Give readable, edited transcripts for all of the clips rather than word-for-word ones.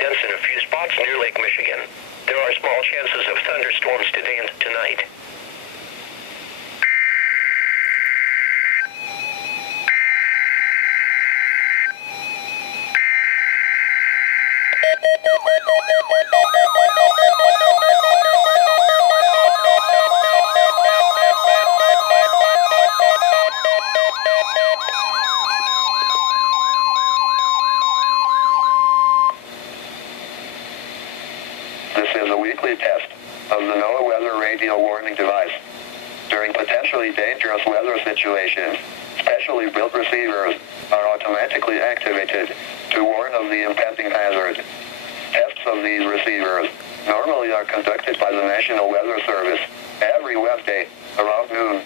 dense in a few spots near Lake Michigan. There are small chances of thunderstorms today and tonight. This is a weekly test of the NOAA Weather Radio Warning Device. During potentially dangerous weather situations, specially built receivers are automatically activated to warn of the impending hazard. Tests of these receivers normally are conducted by the National Weather Service every Wednesday around noon.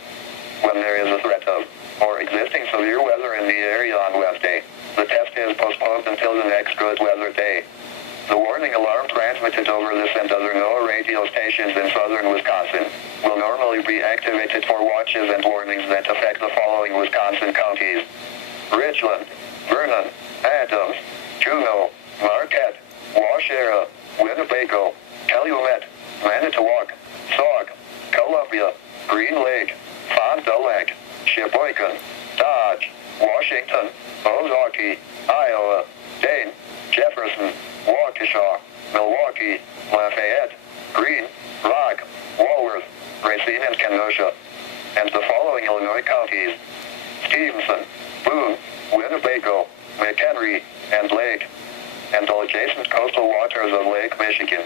When there is a threat of or existing severe weather in the area on Wednesday, the test is postponed until the next good weather day. The warning alarm transmitted over this and other NOAA radio stations in southern Wisconsin will normally be activated for watches and warnings that affect the following Wisconsin counties: Richland, Vernon, Adams, Juneau, Marquette, Waushara, Winnebago, Calumet, Manitowoc, Sauk, Columbia, Green Lake, Fond du Lac, Sheboygan, Dodge, Washington, Ozaukee, Iowa, Dane, Jefferson, Waukesha, Milwaukee, Lafayette, Greene, Rock, Walworth, Racine and Kenosha, and the following Illinois counties: Stevenson, Boone, Winnebago, McHenry, and Lake, and all adjacent coastal waters of Lake Michigan.